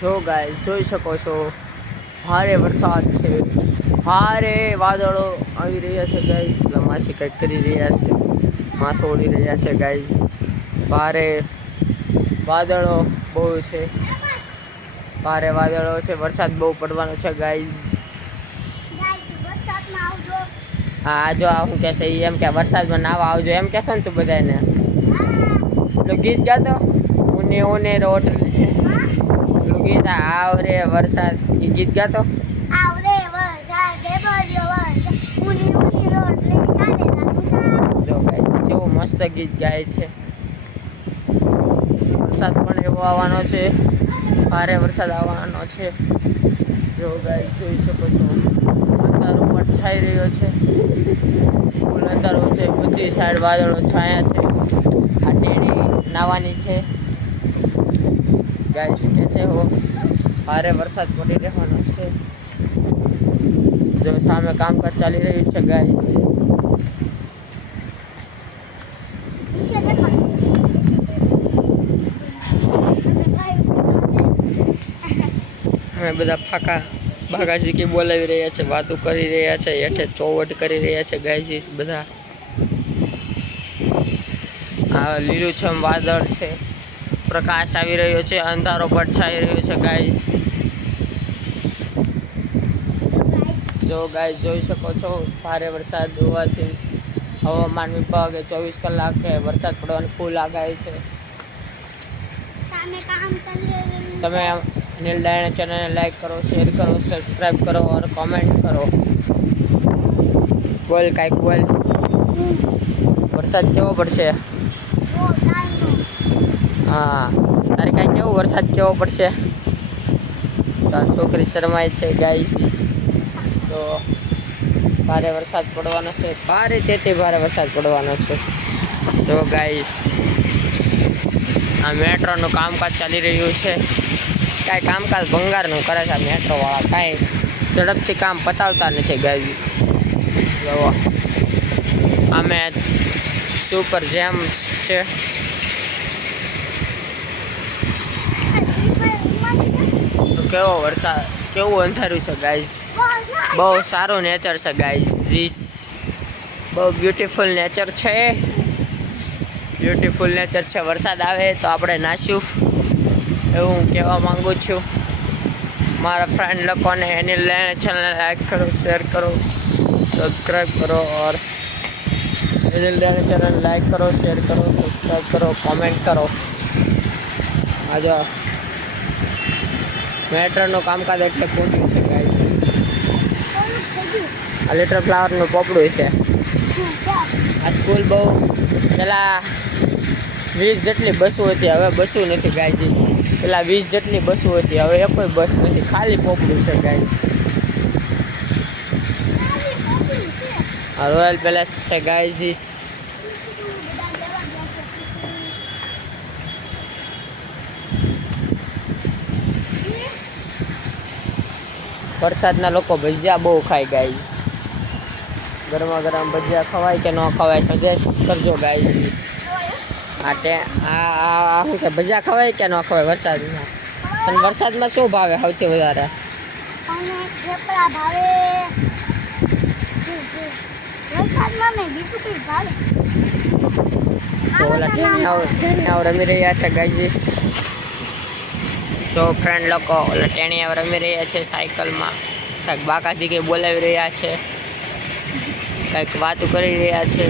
જો ગાઈસ જોઈ શકો છો ભારે વરસાદ છે, ભારે વાદળો આવી રહ્યા છે ગાઈસ. માસી કંઈક કરી રહ્યા છે, માથું ઓળી રહ્યા છે ગાઈસ. ભારે વાદળો બહુ છે, ભારે વાદળો છે, વરસાદ બહુ પડવાનો છે ગાઈસ. હા જો હું કહેશે એમ કે વરસાદમાં નાવા આવજો એમ કહેશો ને તું બધાને. પેલું ગીત ગાતો ઉને ઉને રોટલી પેલું ગીત આવરે વરસાદ એ ગીત ગાતો. જો ગાઈસ કેવું મસ્ત ગીત ગાય છે. વરસાદ પણ એવો આવવાનો છે, ભારે વરસાદ આવવાનો છે. જો ગાઈસ જોઈ શકો છો અંધારું પણ છાઈ રહ્યો છે, ફૂલ અંધારું છે, બધી સાઈડ વાદળો છાયા છે. આ ટેણી નાવાની છે ગાઈસ. કેસે હો ભારે વરસાદ પડી રહેવાનો છે. જો સામે કામકાજ ચાલી રહ્યું છે ગાઈસ. અમે બધા ફાકા બાગાજી કે બોલાવી રહ્યા છે, વાતો કરી રહ્યા છે, હેઠે ચોવટ કરી રહ્યા છે ગાઈસ. બધા આ લીલુંછમ વાદળ છે, પ્રકાશ આવી રહ્યો છે, અંધારો પણ છાઈ રહ્યો છે ગાઈસ. જો ગાઈસ જોઈ શકો છો ભારે વરસાદ હોવાથી હવામાન વિભાગે 24 કલાકે વરસાદ પડવાની ફૂલ આગાહી છે. તમે અનિલ ડાયણા ચેનલને લાઈક કરો, શેર કરો, સબસ્ક્રાઈબ કરો और कमेंट કરો. બોલ કાંઈક બોલ. વરસાદ કેવો પડશે? હા તારે કાંઈ કેવું વરસાદ કેવો પડશે? તો આ છોકરી શરમાય છે ગાઈસ. તો ભારે વરસાદ પડવાનો છે, ભારે તેથી ભારે વરસાદ પડવાનો છે. તો ગાઈસ આ મેટ્રોનું કામકાજ ચાલી રહ્યું છે. કાંઈ કામકાજ ભંગારનું કરે છે મેટ્રોવાળા, કાંઈ ઝડપથી કામ પતાવતા નથી ગાઈસ. જુઓ અમે સુપર જેમ છે. તો કેવો વરસાદ, કેવું અંધાર્યું છે ગાઈસ. બહુ સારું નેચર છે ગાઈસ. બહુ બ્યુટીફુલ નેચર છે, બ્યુટીફુલ નેચર છે. વરસાદ આવે તો આપણે નાસ્યું એવું હું કહેવા માંગુ છું. મારા ફ્રેન્ડ લોકોને અનિલ ડાયણા ચેનલને લાઈક કરો, શેર કરો, सब्सक्राइब करो और अनिल ડાયણા चैनल लाइक करो, शेयर करो, सब्सक्राइब करो, कमेंट करो. आज મેટ્રોનું કામકાજ એટલે પહોંચ્યું છે ગાઈસ. આ લિટર ફ્લાવરનું પોપડું છે. આ સ્કૂલ બહુ પહેલાં 20 જેટલી બસો હતી, હવે બસો નથી ગાઈસ. પેલા 20 જેટલી બસો હતી, હવે એ કોઈ બસ નથી, ખાલી પોપડું છે ગાઈસ. રોયલ પેલેસ છે ગાઈસ. વરસાદના લોકો ભજીયા બહુ ખાય ગાઈસ. ગરમા ગરમ ભજીયા ખવાય કે ન ખવાય સજેસ્ટ કરજો ગાઈસ. શું કે ભજીયા ખવાય કે ન ખવાય વરસાદમાં? અને વરસાદમાં શું ભાવે સૌથી વધારે? રમી રહ્યા છે ગાઈસ. તો ફ્રેન્ડ લોકો ઓલા ટેણીયા રમી રહ્યા છે સાયકલમાં. કંઈક બાકાજી કે બોલાવી રહ્યા છે, કંઈક વાતો કરી રહ્યા છે.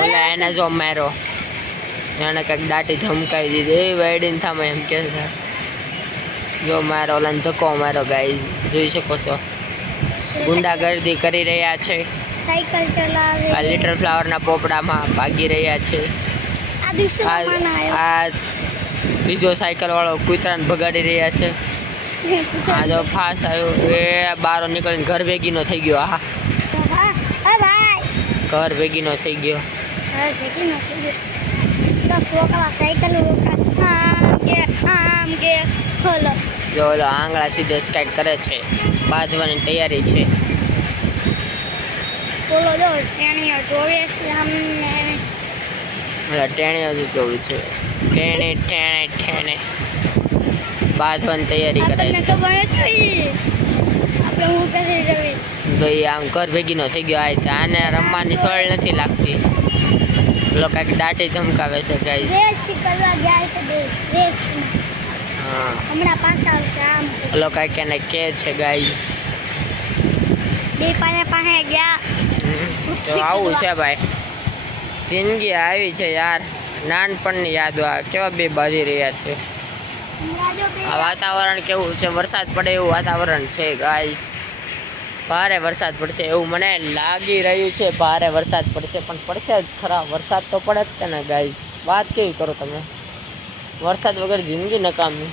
ઓલા એને જો માર્યો, એને કંઈક દાટી ધમકાવી દીધી, એ વાયડીને થામે એમ કે છે. જો મારો ઓલાને ધક્કો મારો ગાઈસ, જોઈ શકો છો. ગુંડાગર્દી કરી રહ્યા છે, સાયકલ ચલાવે, આ લિટર ફ્લાવરના પોપડામાં ભાગી રહ્યા છે. આ બીજો સાયકલ વાળો કૂતરાને ભગાડી રહ્યા છે. આ જો ફાસ આવ્યો એ બારો નીકળીને ઘર ભેગીનો થઈ ગયો. હા ઘર ભેગીનો થઈ ગયો. જો ઓલો આંગળા સીધે સ્ટાર્ટ કરે છે, બાંધવાની તૈયારી છે. ટેણીઓ જોવે છે. ટેણીઓ જોવી છે. ટેણે ટેણે ટેણે બાંધવાની તૈયારી કરે તમને છે. ખબર નથી આપણે હું કરી રવી તો એ આમ ઘર ભેગીનો થઈ ગયો આ રીતે. આને રમવાની સોળ નથી લાગતી. પેલો કાંઈક દાટી ધમકાવે છે ગાઈસ. રેસ કરવા ગયા છે બે રેસ હા હમણાં પાછા આવશે આમ પેલો કાંઈક એને કે છે ગાઈસ. બે પાસે ગયા તો આવું છે ભાઈ, જિંદગી આવી છે યાર. નાનપણની યાદો આ કેવા બે બાજી રહ્યા છે. આ વાતાવરણ કેવું છે, વરસાદ પડે એવું વાતાવરણ છે ગાઈસ. ભારે વરસાદ પડશે એવું મને લાગી રહ્યું છે. ભારે વરસાદ પડશે, પણ પડશે જ ખરા. વરસાદ તો પડે જ છે ને ગાઈસ. વાત કેવી કરો તમે, વરસાદ વગર જિંદગી નકામી.